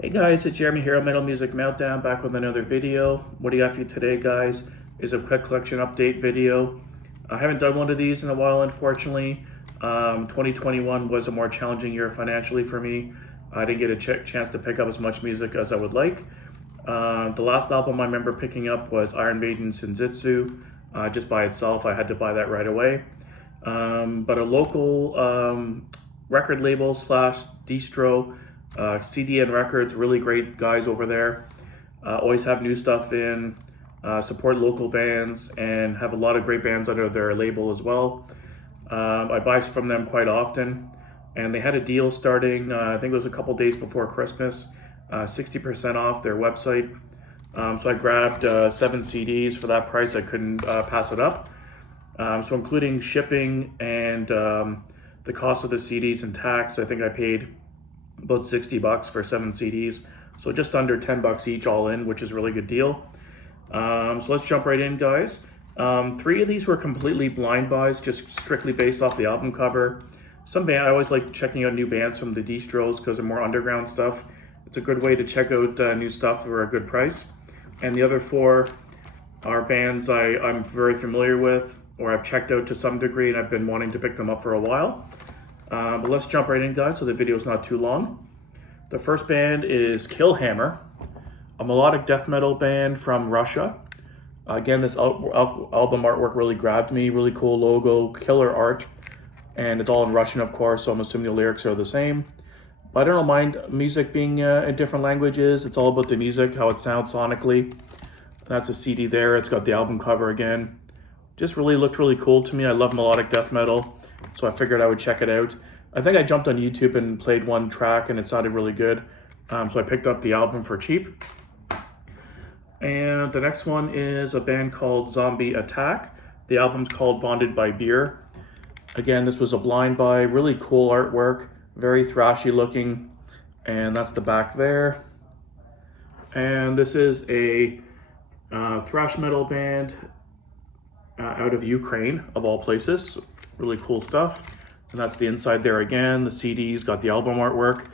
Hey guys, it's Jeremy here at Metal Music Meltdown, back with another video. What do you got for you today, guys? Is a quick collection update video. I haven't done one of these in a while, unfortunately. 2021 was a more challenging year financially for me. I didn't get a chance to pick up as much music as I would like. The last album I remember picking up was Iron Maiden's Senjutsu. Just by itself, I had to buy that right away. But a local record label slash distro, CDN Records, really great guys over there. Always have new stuff in, support local bands, and have a lot of great bands under their label as well. I buy from them quite often, and they had a deal starting, I think it was a couple days before Christmas, 60% off their website. So I grabbed 7 CDs for that price. I couldn't pass it up. So including shipping and the cost of the CDs and tax, I think I paid about $60 for 7 CDs. So just under $10 each all in, which is a really good deal. So let's jump right in, guys. 3 of these were completely blind buys, just strictly based off the album cover. I always like checking out new bands from the distros because they're more underground stuff. It's a good way to check out new stuff for a good price. And the other 4 are bands I'm very familiar with, or I've checked out to some degree, and I've been wanting to pick them up for a while. But let's jump right in, guys, so the video is not too long. The first band is Killhammer, a melodic death metal band from Russia. Again, this album artwork really grabbed me. Really cool logo, killer art, and it's all in Russian, of course, so I'm assuming the lyrics are the same. But I don't mind music being in different languages. It's all about the music, how it sounds sonically. That's a CD there. It's got the album cover again. Just really looked really cool to me. I love melodic death metal, so I figured I would check it out. I think I jumped on YouTube and played 1 track, and it sounded really good. So I picked up the album for cheap. And the next one is a band called Zombie Attack. The album's called Bonded by Beer. Again, this was a blind buy. Really cool artwork. Very thrashy looking. And that's the back there. And this is a thrash metal band out of Ukraine, of all places. Really cool stuff. And that's the inside there again. The CD's got the album artwork.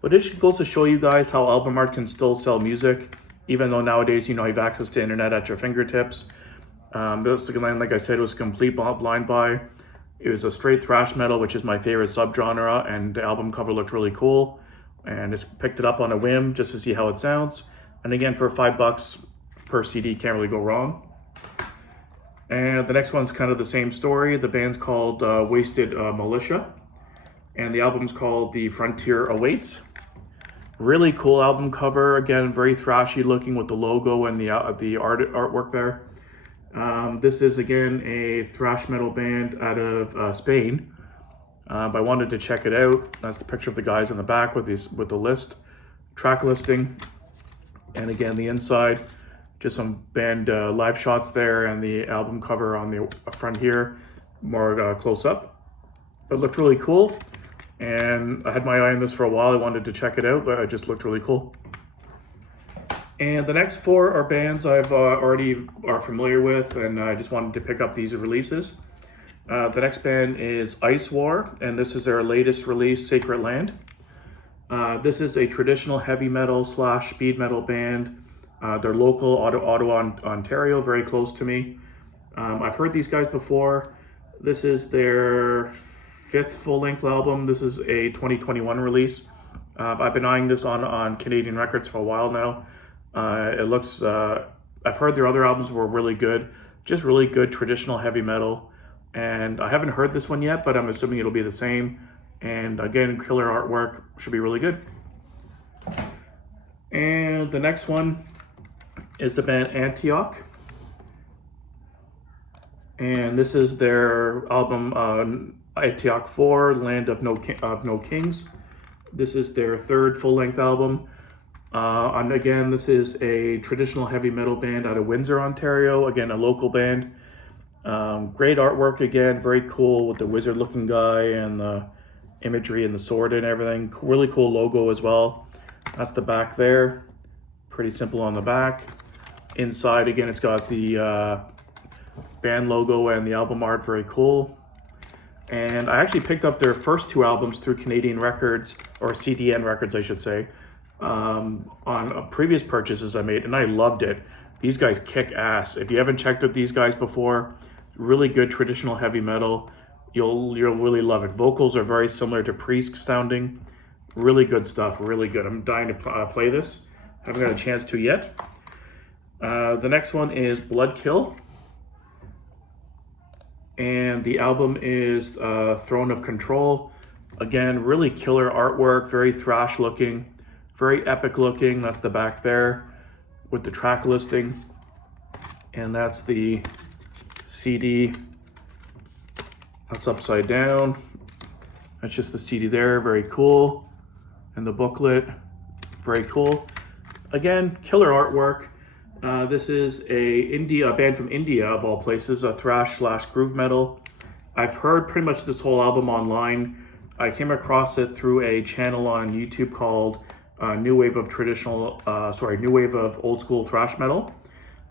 But it goes to show you guys how album art can still sell music, even though nowadays, you have access to internet at your fingertips. This, again, like I said, was a complete blind buy. It was a straight thrash metal, which is my favorite subgenre, and the album cover looked really cool. And just picked it up on a whim just to see how it sounds. And again, for $5 per CD, can't really go wrong. And the next one's kind of the same story. The band's called Wasted Militia, and the album's called The Frontier Awaits. Really cool album cover. Again, very thrashy looking with the logo and the artwork there. This is, again, a thrash metal band out of Spain. But I wanted to check it out. That's the picture of the guys in the back with the track listing. And again, the inside, just some band live shots there, and the album cover on the front here, more close up. But it looked really cool, and I had my eye on this for a while. I wanted to check it out, but it just looked really cool. And the next 4 are bands I've already are familiar with, and I just wanted to pick up these releases. The next band is Ice War, and this is their latest release, Sacred Land. This is a traditional heavy metal slash speed metal band. They're local, Ottawa, Ontario, very close to me. I've heard these guys before. This is their 5th full-length album. This is a 2021 release. I've been eyeing this on CDN Records for a while now. It looks, I've heard their other albums were really good. Just really good traditional heavy metal. And I haven't heard this one yet, but I'm assuming it'll be the same. And again, killer artwork, should be really good. And the next one is the band Antioch, and this is their album Antioch 4, Land of No Kings. This is their 3rd full-length album, and again, this is a traditional heavy metal band out of Windsor, Ontario. Again, a local band. Great artwork, again, very cool with the wizard-looking guy and the imagery and the sword and everything. Really cool logo as well. That's the back there. Pretty simple on the back. Inside, again, it's got the band logo and the album art, very cool. And I actually picked up their first 2 albums through CDN Records, or CDN Records, I should say. on previous purchases I made, and I loved it. These guys kick ass. If you haven't checked out these guys before, really good traditional heavy metal. You'll really love it. Vocals are very similar to Priest sounding. Really good stuff, really good. I'm dying to play this. Haven't got a chance to yet. The next one is Bloodkill. And the album is Throne of Control. Again, really killer artwork, very thrash looking, very epic looking. That's the back there with the track listing. And that's the CD. That's upside down. That's just the CD there, very cool. And the booklet, very cool. Again, killer artwork. This is a band from India, of all places, a thrash/groove metal. I've heard pretty much this whole album online. I came across it through a channel on YouTube called New Wave of Old School Thrash Metal.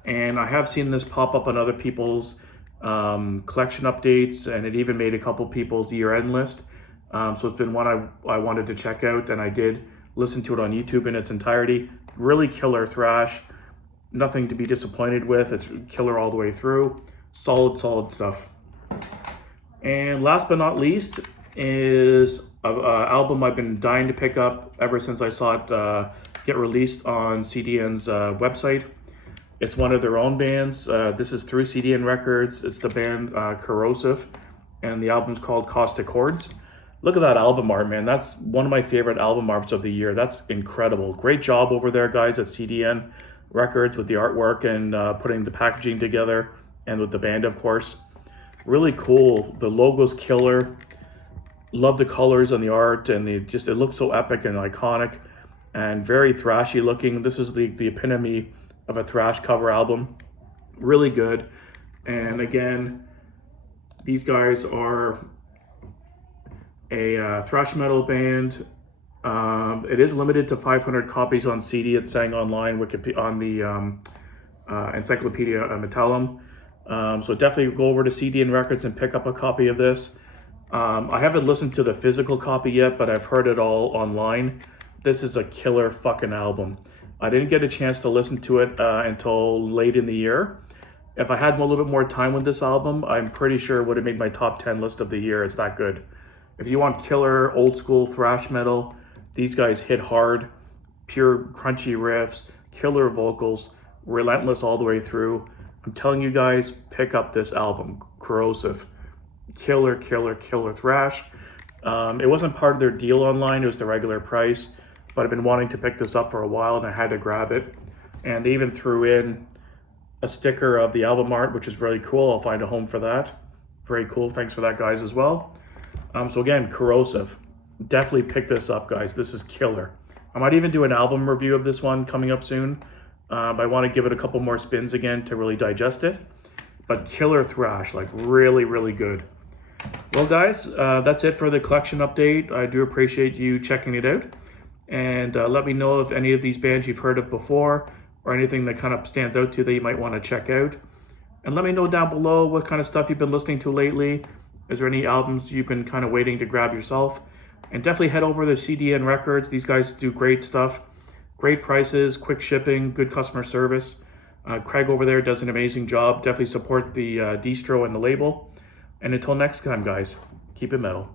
And I have seen this pop up on other people's collection updates, and it even made a couple people's year-end list. So it's been one I wanted to check out, and I did listen to it on YouTube in its entirety. Really killer thrash. Nothing to be disappointed with. It's killer all the way through. Solid stuff. And last but not least is an album I've been dying to pick up ever since I saw it get released on CDN's website. It's one of their own bands. This is through CDN Records. It's the band Corrosive, and the album's called Caustic Chords. Look at that album art, man. That's one of my favorite album arts of the year. That's incredible. Great job over there, guys, at CDN Records with the artwork and putting the packaging together, and with the band, of course. Really cool. The logo's killer. Love the colors on the art, and it looks so epic and iconic and very thrashy looking. This is the epitome of a thrash cover album. Really good. And again, these guys are a thrash metal band. It is limited to 500 copies on CD. It's saying online on the Encyclopedia Metallum. So definitely go over to CDN Records and pick up a copy of this. I haven't listened to the physical copy yet, but I've heard it all online. This is a killer fucking album. I didn't get a chance to listen to it until late in the year. If I had a little bit more time with this album, I'm pretty sure it would have made my top 10 list of the year. It's that good. If you want killer old school thrash metal, these guys hit hard. Pure crunchy riffs, killer vocals, relentless all the way through. I'm telling you guys, pick up this album, Corrosive. Killer thrash. It wasn't part of their deal online. It was the regular price, but I've been wanting to pick this up for a while, and I had to grab it. And they even threw in a sticker of the album art, which is really cool. I'll find a home for that. Very cool. Thanks for that, guys, as well. So again, Corrosive. Definitely pick this up, guys. This is killer. I might even do an album review of this one coming up soon. I want to give it a couple more spins again to really digest it. But killer thrash, like really good. Well, guys, that's it for the collection update. I do appreciate you checking it out. And let me know if any of these bands you've heard of before, or anything that kind of stands out to you that you might want to check out. And let me know down below what kind of stuff you've been listening to lately. Is there any albums you've been kind of waiting to grab yourself? And definitely head over to CDN Records. These guys do great stuff. Great prices, quick shipping, good customer service. Craig over there does an amazing job. Definitely support the distro and the label. And until next time, guys, keep it metal.